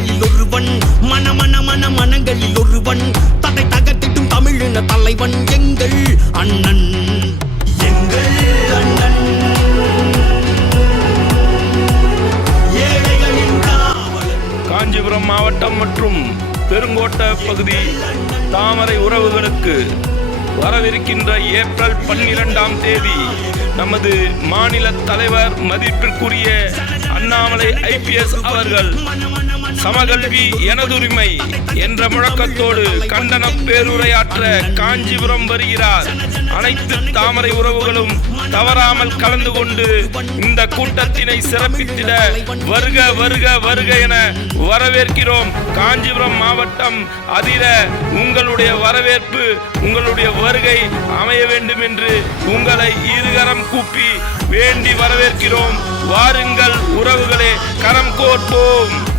மனங்களில் ஒருவன் மன மன மன மனங்களில் ஒருவன் தடை தகத்திட்டும் தமிழின தலைவன் எங்கள் அண்ணன். எங்கள் அண்ணன். காஞ்சிபுரம் மாவட்டம் மற்றும் பெருங்கோட்ட பகுதி தாமரை உறவுகளுக்கு வரவிருக்கின்ற ஏப்ரல் பன்னிரெண்டாம் தேதி நமது மாநில தலைவர் மதிப்பிற்குரிய அண்ணாமலை ஐபிஎஸ் அவர்கள் சமகல்வி எனதுரிமை என்ற முழக்கத்தோடு கண்டன பேருரையாற்ற காஞ்சிபுரம் வருகிறார். அனைத்து தாமரை உறவுகளும் தவறாமல் கலந்து கொண்டு இந்த கூட்டத்தினை சிறப்பித்திட வருக வருக வருக என வரவேற்கிறோம். காஞ்சிபுரம் மாவட்டம் அதிர உங்களுடைய வரவேற்பு உங்களுடைய வருகை அமைய வேண்டும் என்று உங்களை இருகரம் கூப்பி வேண்டி வரவேற்கிறோம். வாருங்கள் உறவுகளே கரம் கோர்ப்போம்.